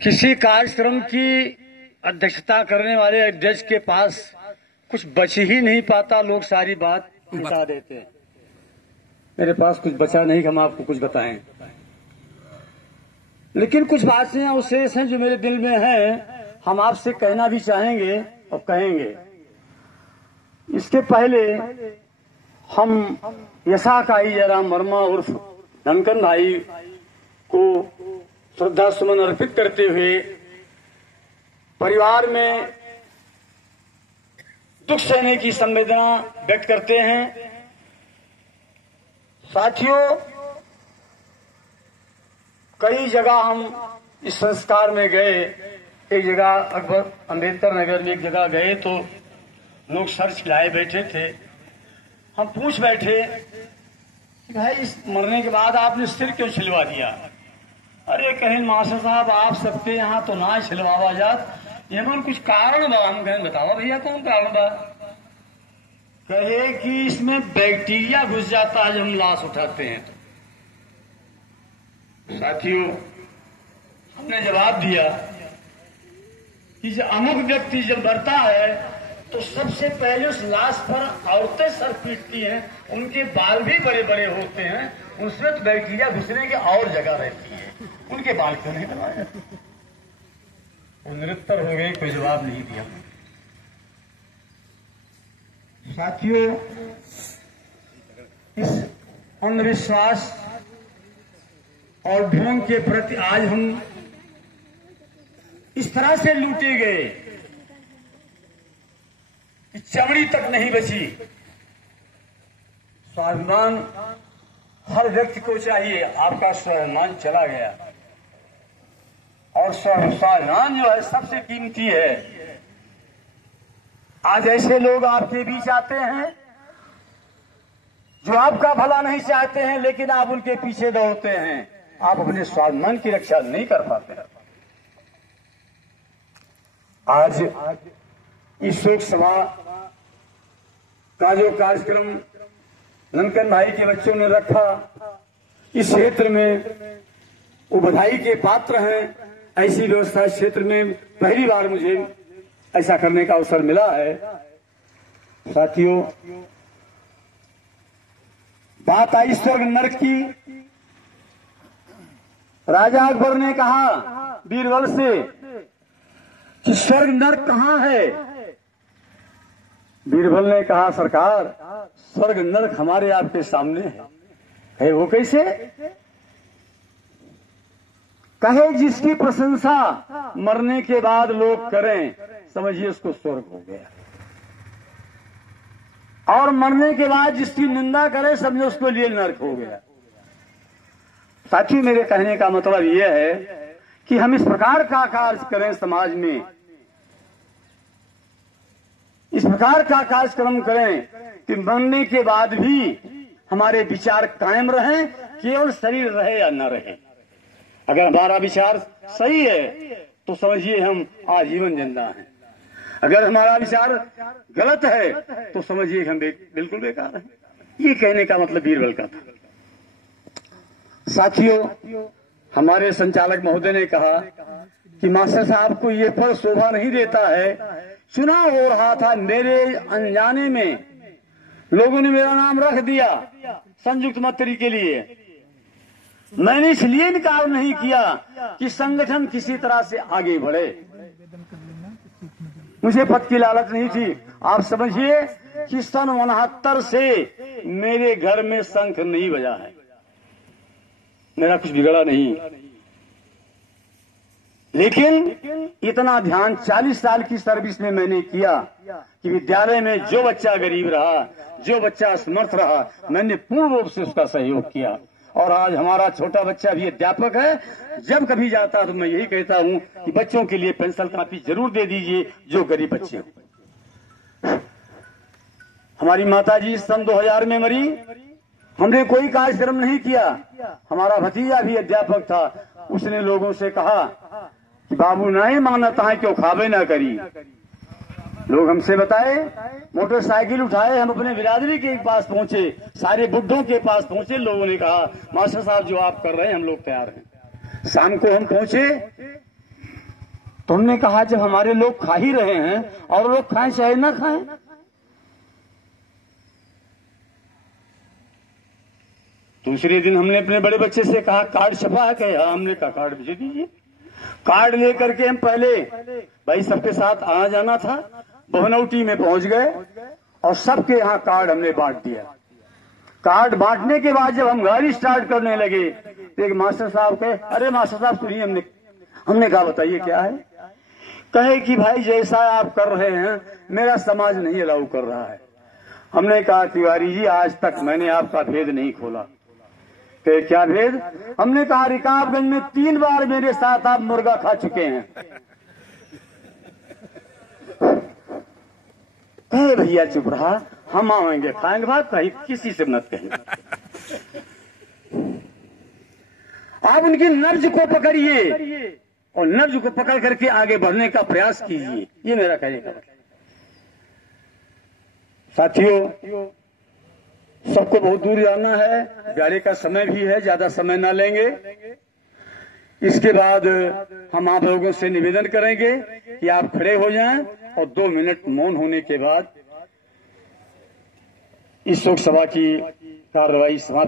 किसी कार्यक्रम की अध्यक्षता करने वाले अध्यक्ष के पास कुछ बच ही नहीं पाता, लोग सारी बात बता देते हैं। मेरे पास कुछ बचा नहीं कि हम आपको कुछ बताएं, लेकिन कुछ बातें अवशेष हैं जो मेरे दिल में हैं, हम आपसे कहना भी चाहेंगे और कहेंगे। इसके पहले हम यशाकाई जयराम वर्मा उर्फ धनकन भाई को श्रद्धा सुमन अर्पित करते हुए परिवार में दुख सहने की संवेदना व्यक्त करते हैं। साथियों, कई जगह हम इस संस्कार में गए। एक जगह अकबर अम्बेडकर नगर में एक जगह गए तो लोग सर छिलाए बैठे थे। हम पूछ बैठे कि भाई इस मरने के बाद आपने सिर क्यों छिलवा दिया? अरे कहें मास्टर साहब, आप सबके यहाँ तो ना छिलवावा जात, ये मन कुछ कारण बा। हम कहें बताओ भैया कौन कारण बा? कहे कि इसमें बैक्टीरिया घुस जाता है जब हम लाश उठाते हैं तो। साथियों, हमने जवाब दिया कि जब अमुक व्यक्ति जब मरता है तो सबसे पहले उस लाश पर औरतें सर पीटती हैं, उनके बाल भी बड़े बड़े होते हैं, उसमें तो बैक्टीरिया घुसने की और जगह रहती है, उनके बाल क्यों नहीं बनाए? वो निरुत्तर हो गए, कोई जवाब नहीं दिया। साथियों, इस अंधविश्वास और ढोंग के प्रति आज हम इस तरह से लूटे गए कि चमड़ी तक नहीं बची। स्वाभिमान हर व्यक्ति को चाहिए। आपका स्वाभिमान चला गया और स्वाभिमान जो है सबसे कीमती है। आज ऐसे लोग आपके बीच आते हैं जो आपका भला नहीं चाहते हैं, लेकिन आप उनके पीछे दौड़ते हैं। आप अपने स्वाभिमान की रक्षा नहीं कर पाते। आज इस शोक सभा का जो कार्यक्रम धनकन भाई के बच्चों ने रखा, इस क्षेत्र में वो बधाई के पात्र हैं। ऐसी व्यवस्था इस क्षेत्र में पहली बार मुझे ऐसा करने का अवसर मिला है। साथियों, बात आई स्वर्ग नरक की। राजा अकबर ने कहा बीरबल से कि स्वर्ग नरक कहां है? बीरबल ने कहा सरकार, स्वर्ग नरक हमारे आपके सामने है। वो कैसे? कहे जिसकी प्रशंसा मरने के बाद लोग करें, समझिए उसको स्वर्ग हो गया, और मरने के बाद जिसकी निंदा करे, समझो उसको लिए नरक हो गया। साथी, मेरे कहने का मतलब यह है कि हम इस प्रकार का कार्य करें समाज में, इस प्रकार का कार्यक्रम करें कि मरने के बाद भी हमारे विचार कायम रहें, केवल शरीर रहे या न रहे। अगर हमारा विचार सही है तो समझिए हम आजीवन जिंदा हैं। अगर हमारा विचार गलत है तो समझिए हम बिल्कुल बेकार हैं। ये कहने का मतलब बीरबल का था। साथियों, हमारे संचालक महोदय ने कहा कि मास्टर साहब को ये पद शोभा नहीं देता है। चुनाव हो रहा था, मेरे अनजाने में लोगों ने मेरा नाम रख दिया संयुक्त मंत्री के लिए। मैंने इसलिए इनकार नहीं किया कि संगठन किसी तरह से आगे बढ़े। मुझे पद की लालच नहीं थी। आप समझिए कि सन 69 से मेरे घर में शंख नहीं बजा है, मेरा कुछ बिगड़ा नहीं। लेकिन इतना ध्यान 40 साल की सर्विस में मैंने किया कि विद्यालय में जो बच्चा गरीब रहा, जो बच्चा असमर्थ रहा, मैंने पूर्ण रूप से उसका सहयोग किया। और आज हमारा छोटा बच्चा भी अध्यापक है। जब कभी जाता तो मैं यही कहता हूं कि बच्चों के लिए पेंसिल कापी जरूर दे दीजिए जो गरीब बच्चे हो। हमारी माताजी सन 2000 में मरी, हमने कोई कार्यक्रम नहीं किया। हमारा भतीजा भी अध्यापक था, उसने लोगों से कहा कि बाबू नहीं मानता है क्यों खावे ना करी। लोग हमसे बताए, मोटरसाइकिल उठाए, हम अपने बिरादरी के पास पहुंचे, सारे बुड्ढों के पास पहुंचे। लोगों ने कहा मास्टर साहब जो आप कर रहे हैं हम लोग तैयार हैं। शाम को हम पहुंचे तो हमने कहा जब हमारे लोग खा ही रहे हैं और लोग खाएं चाहे ना खाएं। दूसरे दिन हमने अपने बड़े बच्चे से कहा कार्ड छपा है क्या? हमने कहा कार्ड भेज दीजिए। कार्ड लेकर के हम पहले भाई सबके साथ आना जाना था, बहुनौटी में पहुंच गए और सबके यहाँ कार्ड हमने बांट दिया। कार्ड बांटने के बाद जब हम गाड़ी स्टार्ट करने लगे तो एक मास्टर साहब कहे, अरे मास्टर साहब सुनिए, हमने कहा बताइए क्या है? कहे कि भाई जैसा आप कर रहे हैं मेरा समाज नहीं अलाउ कर रहा है। हमने कहा तिवारी जी आज तक मैंने आपका भेद नहीं खोला। कहे क्या भेद? हमने कहा रिकाबगंज में 3 बार मेरे साथ आप मुर्गा खा चुके हैं। कहे भैया चुप रहा, हम आएंगे खाएंगे बात, कहीं किसी से मत कहें। आप उनकी नब्ज को पकड़िए और नब्ज को पकड़ करके आगे बढ़ने का प्रयास कीजिए, ये मेरा कहने का मतलब। साथियों सबको बहुत दूर जाना है, गाड़ी का समय भी है, ज्यादा समय ना लेंगे। इसके बाद हम आप लोगों से निवेदन करेंगे कि आप खड़े हो जाएं और 2 मिनट मौन होने के बाद इस शोक सभा की कार्रवाई समाप्त